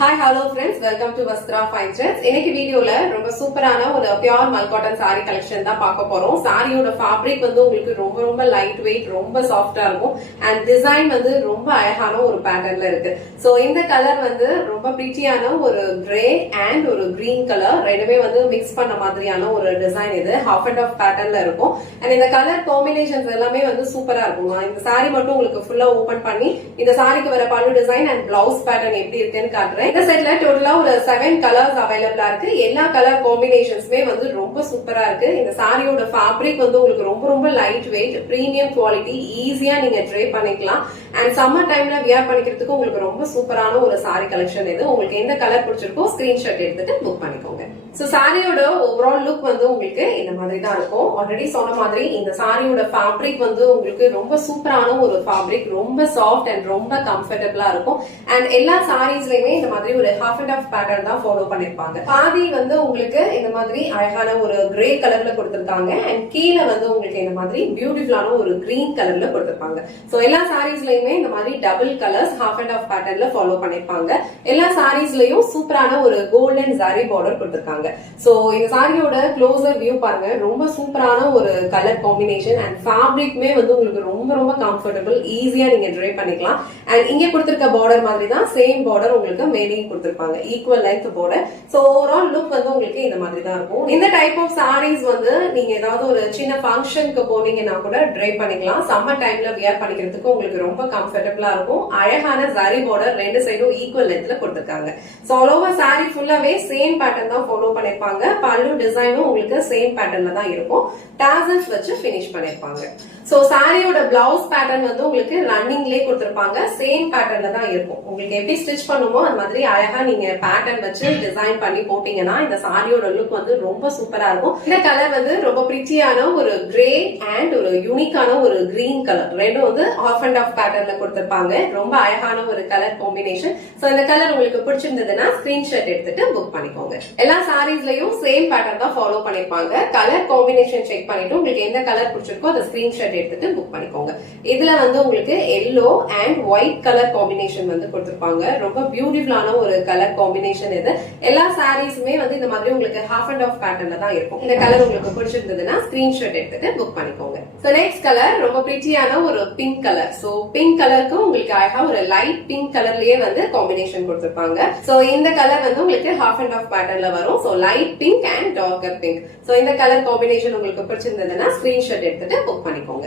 Hi, hello friends. Welcome to Vastra Fine Threads. இன்னைக்கு வீடியோல ரொம்ப சூப்பரான ஒரு பியூர் மல் காட்டன் saree கலெக்ஷன் தான் பார்க்க போறோம். சாரியோட ஃபேப்ரிக் வந்து உங்களுக்கு ரொம்ப லைட் வெயிட், ரொம்ப சாஃப்ட்டா இருக்கும். அண்ட் டிசைன் வந்து ரொம்ப அழகான ஒரு பேட்டர்ன்ல இருக்கு. சோ இந்த கலர் வந்து ரொம்ப பிரிட்டியான ஒரு கிரே அண்ட் ஒரு கிரீன் கலர் ரெண்டுமே வந்து மிக்ஸ் பண்ண மாதிரியான ஒரு டிசைன் இது. ஹாஃப் அண்ட் ஆஃப் பேட்டர்ன்ல இருக்கும். அண்ட் இந்த கலர் காம்பினேஷன்ஸ் எல்லாமே வந்து சூப்பரா இருக்கும். நான் இந்த saree மட்டும் உங்களுக்கு ஃபுல்லா ஓபன் பண்ணி இந்த சாரிக்கு வர பல்லு டிசைன் அண்ட் பிளவுஸ் பேட்டர்ன் எப்படி இருக்குன்னு காட்டுறேன். இந்த செட்ல டோட்டலா ஒரு 7 கலர்ஸ் அவைலபிளா இருக்கு. எல்லா கலர் காம்பினேஷன்ஸ்மே வந்து ரொம்ப சூப்பரா இருக்கு. இந்த சாரியோட ஃபேப்ரிக் வந்து உங்களுக்கு ரொம்ப லைட் வெயிட், பிரீமியம் குவாலிட்டி, ஈஸியா நீங்க ட்ரை பண்ணிக்கலாம். அண்ட் சம்மர் டைம்ல வியர் பண்ணிக்கிறதுக்கு உங்களுக்கு ரொம்ப சூப்பரான ஒரு சாரி கலெக்ஷன் இது. உங்களுக்கு எந்த கலர் பிடிச்சிருக்கோ ஸ்கிரீன்ஷாட் எடுத்துட்டு புக் பண்ணிக்கோங்க. சோ சாரியோட ஓவரால் லுக் வந்து உங்களுக்கு இந்த மாதிரி தான் இருக்கும். ஆல்ரெடி சொன்ன மாதிரி இந்த சாரியோட ஃபேப்ரிக் வந்து உங்களுக்கு ரொம்ப சூப்பரான ஒரு ஃபேப்ரிக், ரொம்ப சாஃப்ட் அண்ட் ரொம்ப கம்ஃபர்டபிளா இருக்கும். அண்ட் எல்லா சாரீஸ்லயுமே இந்த மாதிரி ஒரு ஹாஃப் அண்ட் ஆஃப் பேட்டர்ன் தான் ஃபாலோ பண்ணிருப்பாங்க. பாதி வந்து உங்களுக்கு இந்த மாதிரி அழகான ஒரு கிரே கலர்ல கொடுத்திருக்காங்க. அண்ட் கீழே வந்து உங்களுக்கு இந்த மாதிரி பியூட்டிஃபுல்லான ஒரு கிரீன் கலர்ல கொடுத்திருப்பாங்க. சோ எல்லா சாரீஸ்லயுமே இந்த மாதிரி double colours half and half பேட்டர்ன்ல ஃபாலோ பண்ணிருப்பாங்க. எல்லா சாரீஸ்லயும் சூப்பரான ஒரு கோல்டன் ஜரி பார்டர் கொடுத்திருக்காங்க. சோ இந்த சாரியோட க்ளோசர் வியூ பாருங்க. ரொம்ப சூப்பரான ஒரு கலர் காம்பினேஷன் அண்ட் ஃபேப்ரிக்மே வந்து உங்களுக்கு ரொம்ப கம்ஃபர்டபிள், ஈஸியா நீங்க ட்ரை பண்ணிக்கலாம். அண்ட் இங்க கொடுத்திருக்க பார்டர் மாதிரி தான் சேம் பார்டர் உங்களுக்கு மேலேயும் கொடுத்திருப்பாங்க, equal length border. So overall look வந்து உங்களுக்கு இந்த மாதிரி தான் இருக்கும். இந்த டைப் ஆஃப் சாரீஸ் வந்து நீங்க ஏதாவது ஒரு சின்ன ஃபங்க்ஷனுக்கு போனீங்கன்னா கூட ட்ரை பண்ணிக்கலாம். சம்மர் டைம்ல வியர் பண்ணிக்கிறதுக்கு உங்களுக்கு ரொம்ப கம்ஃபர்டபிளா இருக்கும். அழகான ஜரி பார்டர் ரெண்டு சைடும் ஈக்குவல் லென்த்ல கொடுத்திருக்காங்க. சோ ஆல் ஓவர் சாரி ஃபுல்லாவே சேம் பேட்டர்ன் தான் ஃபாலோ பண்ணிருப்பாங்க. பல்லு டிசைனும் உங்களுக்கு சேம் பேட்டர்ன்ல தான் இருக்கும். டாசல்ஸ் வச்சு பினிஷ் பண்ணிருப்பாங்க. சோ சாரியோட பிளவுஸ் பேட்டர்ன் வந்து உங்களுக்கு ரன்னிங்லயே கொடுத்திருப்பாங்க. சேம் பேட்டர்ன்ல தான் இருக்கும். உங்களுக்கு எப்படி ஸ்டிச் பண்ணுமோ அந்த மாதிரி அழகா நீங்க பேட்டர்ன் வச்சு டிசைன் பண்ணி போட்டீங்கன்னா இந்த சாரியோட லுக் வந்து ரொம்ப சூப்பரா இருக்கும். இந்த கலர் வந்து ரொம்ப பிரிட்டியான ஒரு கிரே அண்ட் ஒரு யூனிக்கான ஒரு கிரீன் கலர் ரெண்டும் வந்து ஆஃப் அண்ட் ஆஃப் பேட்டர்ன்ல கொடுத்திருப்பாங்க. ரொம்ப அழகான ஒரு கலர் காம்பினேஷன். சோ இந்த கலர் உங்களுக்கு பிடிச்சிருந்ததுன்னா ஸ்கிரீன்ஷாட் எடுத்துட்டு புக் பண்ணிக்கோங்க. எல்லா சாரீஸ்லயும் சேம் பேட்டர்ன் தான் ஃபாலோ பண்ணிருப்பாங்க. கலர் காம்பினேஷன் செக் பண்ணிட்டு உங்களுக்கு எந்த கலர் பிடிச்சிருக்கோ அதை ஸ்கிரீன்ஷாட் எடுத்துட்டு புக் பண்ணிக்கோங்க. இதுல வந்து உங்களுக்கு yellow and white colour combination வந்து கொடுத்திருப்பாங்க. ரொம்ப பியூட்டிஃபுல்லான ஒரு கலர் காம்பினேஷன் இது. எல்லா சாரீஸுமே வந்து இந்த மாதிரி உங்களுக்கு ஹாஃப் அண்ட் ஆஃப் பேட்டர்ன்ல தான் இருக்கும். இந்த கலர் உங்களுக்கு பிடிச்சிருந்ததுன்னா ஸ்கிரீன்ஷாட் எடுத்துட்டு புக் பண்ணிக்கோங்க. சோ நெக்ஸ்ட் கலர் ரொம்ப பிரிட்டியான ஒரு பிங்க் கலர். சோ பிங்க் கலருக்கு உங்களுக்கு அழகா ஒரு லைட் பிங்க் கலர்லயே வந்து காம்பினேஷன் கொடுத்திருப்பாங்க. சோ இந்த கலர் வந்து உங்களுக்கு ஹாஃப் அண்ட் ஆஃப் பேட்டர்ன்ல வரும். So light pink and darker pink. So இந்த கலர் காம்பினேஷன் உங்களுக்கு பிடிச்சிருந்ததுன்னா ஸ்கிரீன்ஷாட் எடுத்துட்டு புக் பண்ணிக்கோங்க.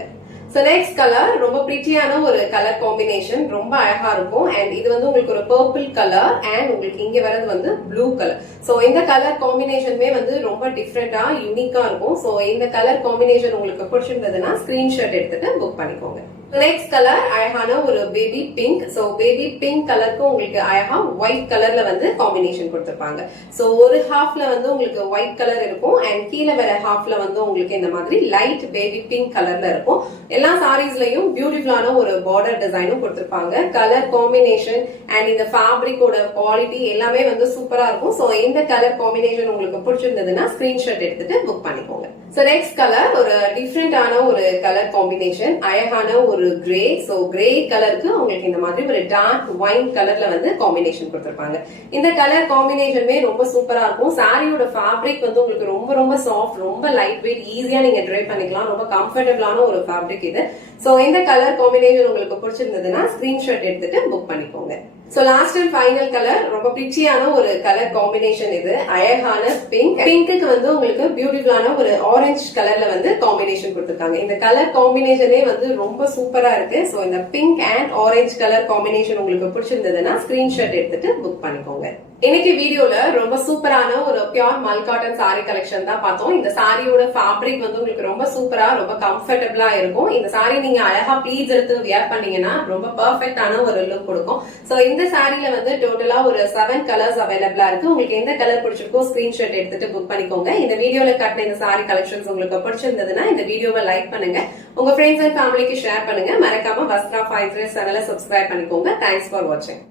சோ நெக்ஸ்ட் கலர் ரொம்ப பிரிட்டியான ஒரு கலர் காம்பினேஷன், ரொம்ப அழகா இருக்கும். அண்ட் இது வந்து உங்களுக்கு ஒரு பர்பிள் கலர் அண்ட் உங்களுக்கு இங்க வரது வந்து ப்ளூ கலர். சோ இந்த கலர் காம்பினேஷனுமே வந்து ரொம்ப டிஃப்ரெண்டா யூனிக்கா இருக்கும். சோ இந்த கலர் காம்பினேஷன் உங்களுக்கு பிடிச்சிருந்ததுன்னா ஸ்கிரீன்ஷாட் எடுத்துட்டு புக் பண்ணிக்கோங்க. நெக்ஸ்ட் கலர் அழகான ஒரு baby pink. So baby pink கலருக்கு உங்களுக்கு அழகா ஒயிட் கலர்ல வந்து காம்பினேஷன் கொடுத்திருப்பாங்க. சோ ஒரு ஹாஃப்ல வந்து உங்களுக்கு ஒயிட் கலர் இருக்கும் அண்ட் கீழே வர ஹாஃப்ல வந்து உங்களுக்கு இந்த மாதிரி லைட் பேபி பிங்க் கலர்ல இருக்கும். எல்லா சாரீஸ்லயும் பியூட்டிஃபுல்லான ஒரு பார்டர் டிசைனும் கொடுத்திருப்பாங்க. கலர் காம்பினேஷன் அண்ட் இந்த ஃபேப்ரிக்கோட குவாலிட்டி எல்லாமே வந்து சூப்பரா இருக்கும். சோ இந்த கலர் காம்பினேஷன் உங்களுக்கு பிடிச்சிருந்ததுன்னா ஸ்கிரீன்ஷாட் எடுத்துட்டு புக் பண்ணிக்கோங்க. சோ நெக்ஸ்ட் கலர் ஒரு டிஃப்ரெண்டான ஒரு கலர் காம்பினேஷன், அழகான ஒரு கிரே. சோ கிரே கலருக்கு உங்களுக்கு இந்த மாதிரி ஒரு டார்க் ஒயின் கலர்ல வந்து காம்பினேஷன் கொடுத்திருப்பாங்க. இந்த கலர் காம்பினேஷனுமே ரொம்ப சூப்பரா இருக்கும். சாரியோட ஃபேப்ரிக் வந்து உங்களுக்கு ரொம்ப சாஃப்ட், ரொம்ப லைட் வெயிட், ஈஸியா நீங்க ட்ரை பண்ணிக்கலாம். ரொம்ப கம்ஃபர்டபிளான ஒரு ஃபேப்ரிக் இது. சோ இந்த கலர் காம்பினேஷன் உங்களுக்கு பிடிச்சிருந்ததுன்னா ஸ்கிரீன்ஷாட் எடுத்துட்டு புக் பண்ணிக்கோங்க. So last and final colour ரொம்ப பிரிட்டியான ஒரு கலர் காம்பினேஷன் இது. அழகான பிங்க். பிங்க்கு வந்து உங்களுக்கு பியூட்டிஃபுல்லான ஒரு ஆரஞ்சு கலர்ல வந்து காம்பினேஷன் கொடுத்திருக்காங்க. இந்த கலர் காம்பினேஷனே வந்து ரொம்ப சூப்பரா இருக்கு. சோ இந்த pink and orange colour combination உங்களுக்கு பிடிச்சிருந்ததுன்னா ஸ்கிரீன்ஷாட் எடுத்துட்டு புக் பண்ணிக்கோங்க. இன்னைக்கு வீடியோல ரொம்ப சூப்பரான ஒரு பியூர் மல் காட்டன் சாரி கலெக்ஷன் தான் பார்த்தோம். இந்த சாரியோட ஃபேப்ரிக் வந்து உங்களுக்கு ரொம்ப சூப்பரா, ரொம்ப கம்ஃபர்டபிளா இருக்கும். இந்த சாரி நீங்க அழகா ப்ளீட்ஸ் எடுத்து வியர் பண்ணீங்கன்னா ரொம்ப பெர்ஃபெக்ட்டான ஒரு லுக் கொடுக்கும். சோ இந்த சாரில வந்து டோட்டலா ஒரு 7 கலர்ஸ் அவைலபிளா இருக்கு. உங்களுக்கு எந்த கலர் பிடிச்சிருக்கோ ஸ்கிரீன்ஷாட் எடுத்துட்டு புக் பண்ணிக்கோங்க. இந்த வீடியோல காட்டின இந்த சாரி கலெக்ஷன்ஸ் உங்களுக்கு பிடிச்சிருந்ததுன்னா இந்த வீடியோவை லைக் பண்ணுங்க, உங்க ஃப்ரெண்ட்ஸ் அண்ட் ஃபேமிலிக்கு ஷேர் பண்ணுங்க. மறக்காம வஸ்த்ரா ஃபைன் த்ரெட்ஸ் சேனலை சப்ஸ்கிரைப் பண்ணிக்கோங்க. தேங்க்ஸ் ஃபார் வாட்சிங்.